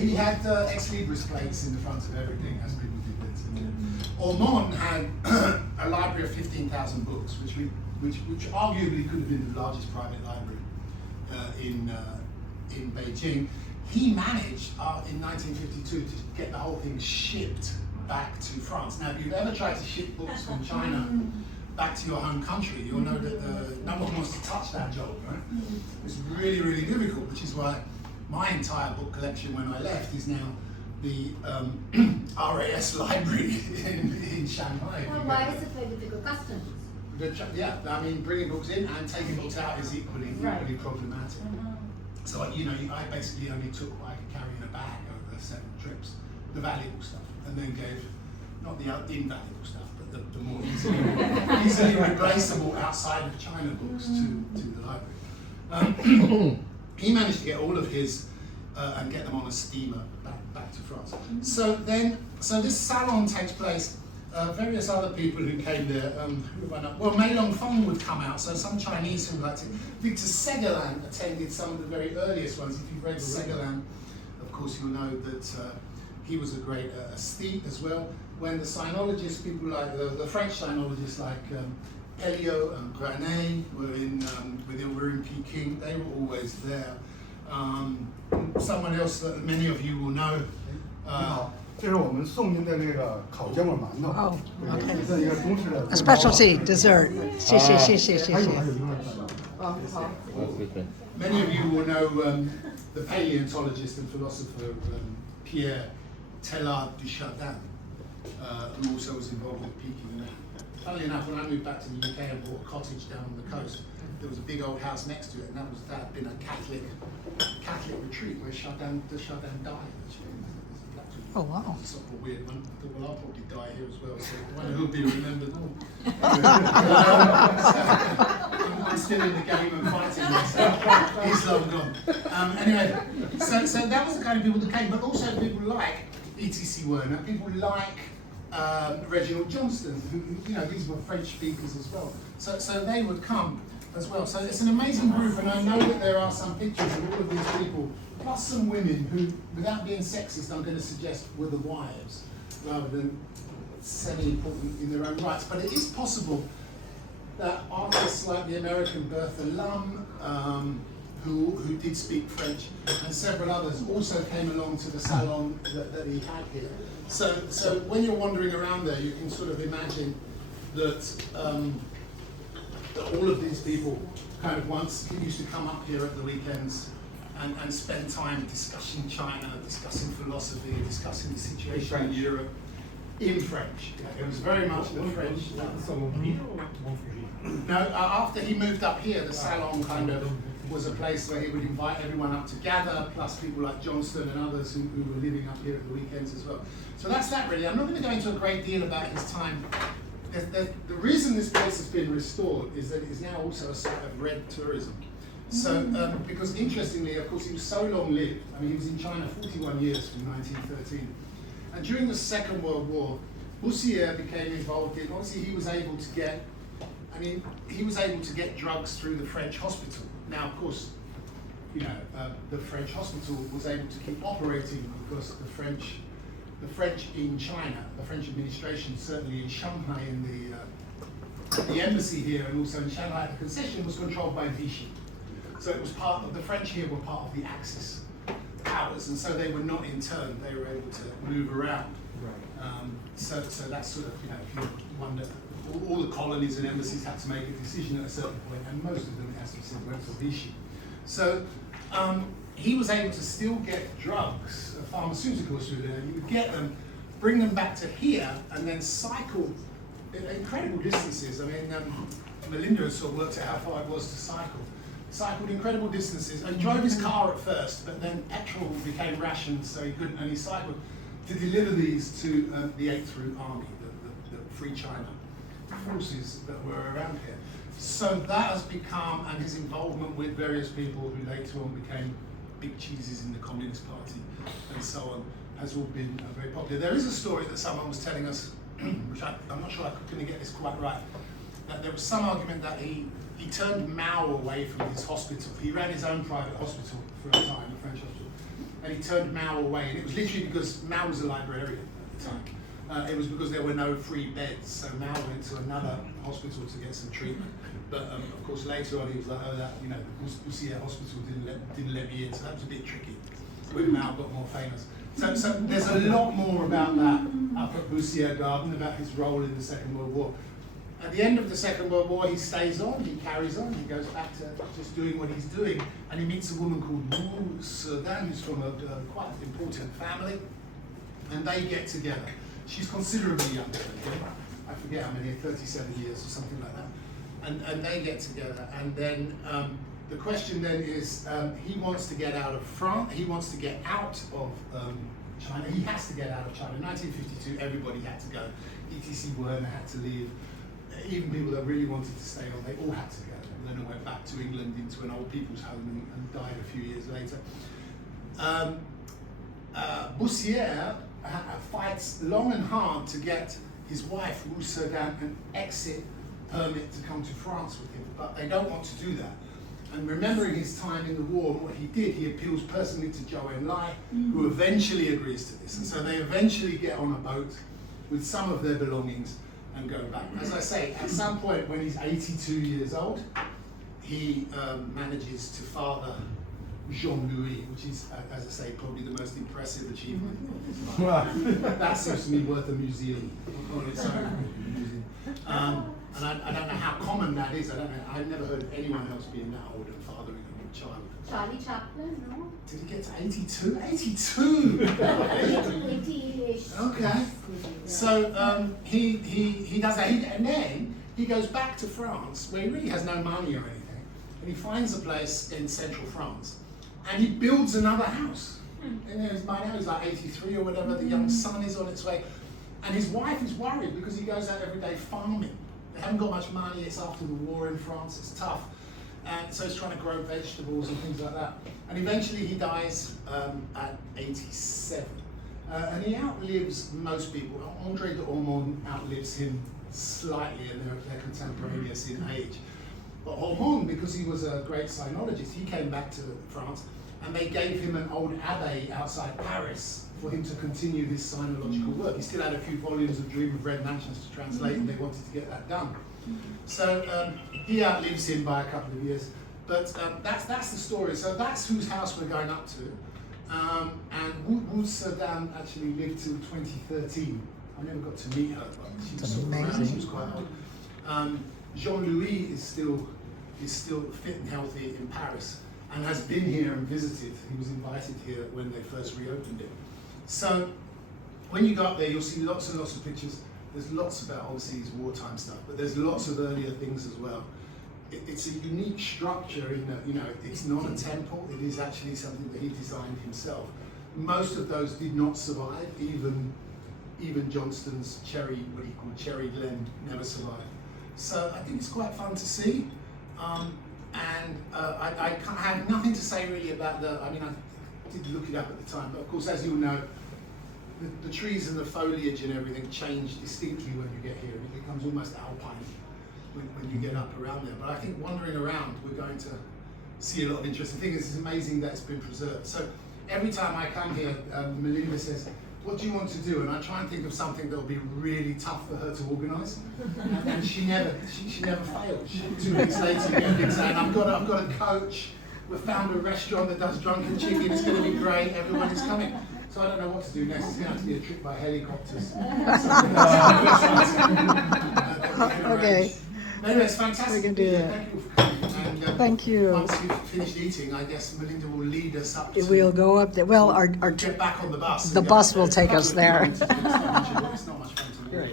he had ex libris plates in the front of everything, as people did then. Ormond had a library of 15,000 books, which arguably could have been the largest private library in Beijing. He managed in 1952 to get the whole thing shipped back to France. Now, if you've ever tried to ship books from China back to your home country, you'll know that no one wants to touch that job, right? It's really, really difficult, which is why my entire book collection when I left is now the RAS library in Shanghai. Well, why is it very difficult? Customs? Yeah, I mean, bringing books in and taking books out is equally problematic. So, I basically only took what I could carry in a bag over 7 trips, the valuable stuff, and then gave, not the invaluable stuff, but the more easily replaceable outside of China books to the library. He managed to get all of his and get them on a steamer back to France. So this salon takes place. Various other people who came there, well, Mei Longfeng would come out, so some Chinese who liked it. Victor Segalan attended some of the very earliest ones. If you've read Segalan, of course you'll know that he was a great aesthete as well. When the sinologists, people like the French sinologists like Elliot and Granet were in Peking, they were always there. Someone else that many of you will know. 这是我们送您的那个烤姜母馒头，这是一个中式的 A specialty dessert. 谢谢。还有一个 Many of you will know the paleontologist and philosopher Pierre Teilhard du Chardin, who also was involved with Peking. Funnily enough, when I moved back to the UK and bought a cottage down on the coast, there was a big old house next to it, and that had been a Catholic retreat where Chardin died. Actually. Oh, wow. It's sort of a weird one. I thought, well, I'll probably die here as well, so one who'll be remembered. I'm still in the game and fighting myself. He's long gone. Anyway, so that was the kind of people that came, but also people like E.T.C. Werner, people like Reginald Johnston, who, these were French speakers as well. So they would come as well. So it's an amazing group, and I know that there are some pictures of all of these people, plus some women who, without being sexist, I'm going to suggest were the wives, rather than semi-important in their own rights. But it is possible that artists like the American Bertha Lum, who did speak French, and several others also came along to the salon that he had here. So when you're wandering around there, you can sort of imagine that all of these people kind of once used to come up here at the weekends and spend time discussing China, discussing philosophy, discussing the situation in Europe in French. It was very much the French. No, after he moved up here, the salon kind of was a place where he would invite everyone up to gather, plus people like Johnston and others who were living up here at the weekends as well. So that's that really. I'm not going to go into a great deal about his time. The reason this place has been restored is that it is now also a site of red tourism. So, because interestingly, of course, he was so long-lived. I mean, he was in China 41 years from 1913. And during the Second World War, Bussiere became involved in, obviously he was able to get drugs through the French hospital. Now, of course, the French hospital was able to keep operating because the French in China, the French administration, certainly in Shanghai, in the embassy here, and also in Shanghai, the concession was controlled by Vichy. So it was part of, the French here were part of the Axis powers, and so they were not interned, they were able to move around. So that's sort of, if you wonder, all the colonies and embassies had to make a decision at a certain point, and most of them, it has to be said, went for Vichy. So he was able to still get drugs, pharmaceuticals through there, and he would get them, bring them back to here, and then cycle incredible distances. I mean, Melinda has sort of worked out how far it was to cycle. Cycled incredible distances and drove his car at first, but then petrol became rationed, so he couldn't, and he cycled to deliver these to the 8th Route Army, the Free China forces that were around here. So that has become, and his involvement with various people who later on became big cheeses in the Communist Party and so on, has all been very popular. There is a story that someone was telling us, which I'm not sure I'm going to get this quite right. that there was some argument that he turned Mao away from his hospital. He ran his own private hospital for a time, a French hospital, and he turned Mao away. And it was literally because Mao was a librarian at the time. It was because there were no free beds, so Mao went to another hospital to get some treatment. But of course, later on, he was like, "Oh, that the Bussiere hospital didn't let me in," so that was a bit tricky. When Mao got more famous. So there's a lot more about that up at Bussiere Garden, about his role in the Second World War. At the end of the Second World War, he stays on, he carries on, he goes back to just doing what he's doing, and he meets a woman called Bussiere, who's from a quite important family, and they get together. She's considerably younger than him. I forget how many, 37 years or something like that. And they get together, and then the question then is, he wants to get out of France, he wants to get out of China, he has to get out of China. In 1952, everybody had to go. E.T.C. Werner had to leave. Even people that really wanted to stay on, they all had to go. Werner went back to England into an old people's home and died a few years later. Bussiere fights long and hard to get his wife, Bussiere, an exit permit to come to France with him, but they don't want to do that. And remembering his time in the war and what he did, he appeals personally to Zhou Enlai, who eventually agrees to this. And so they eventually get on a boat with some of their belongings and go back. As I say, at some point when he's 82 years old, he manages to father Jean-Louis, which is, as I say, probably the most impressive achievement of his life. That seems to me worth a museum on its own. And I don't know how common that is. I've never heard of anyone else being that old and fathering a child. Charlie Chaplin, no? Did he get to 82? 82! 80-ish. Okay. So he does that. And then he goes back to France, where he really has no money or anything. And he finds a place in central France. And he builds another house. And by now he's like 83 or whatever. The young son is on its way. And his wife is worried because he goes out every day farming. They haven't got much money, it's after the war in France, it's tough. And so he's trying to grow vegetables and things like that. And eventually he dies at 87. And he outlives most people. André de Ormond outlives him slightly, and they're contemporaneous in age. But Ormond, because he was a great sinologist, he came back to France, and they gave him an old abbey outside Paris for him to continue his sinological work. He still had a few volumes of Dream of Red Mansions to translate, and they wanted to get that done. So he outlives him by a couple of years. But that's the story. So that's whose house we're going up to. And Bussiere actually lived till 2013. I never got to meet her, but she was sort of around. She was quite old. Jean-Louis is still fit and healthy in Paris, and has been here and visited. He was invited here when they first reopened it. So when you go up there, you'll see lots and lots of pictures. There's lots about, obviously, his wartime stuff, but there's lots of earlier things as well. It's a unique structure in that, it's not a temple. It is actually something that he designed himself. Most of those did not survive. Even Johnston's what he called Cherry Glen, never survived. So I think it's quite fun to see. I have nothing to say really about I did look it up at the time, but of course, as you'll know, the trees and the foliage and everything change distinctly when you get here. It becomes almost alpine when you get up around there. But I think wandering around, we're going to see a lot of interesting things. It's amazing that it's been preserved. So every time I come here, Melinda says, "What do you want to do?" And I try and think of something that will be really tough for her to organise. And she never fails. 2 weeks later, you get a big saying, I've got a coach. We've found a restaurant that does drunken chicken. It's going to be great. Everyone is coming. So I don't know what to do next. It's going to have to be a trip by helicopters. Okay. Anyway, it's fantastic. We can do that. Thank you for coming. And, Thank you. Once you've finished eating, I guess Melinda will lead us up to... We'll go up there. Well, get back on the bus. the bus will take us there. It's not much fun to walk.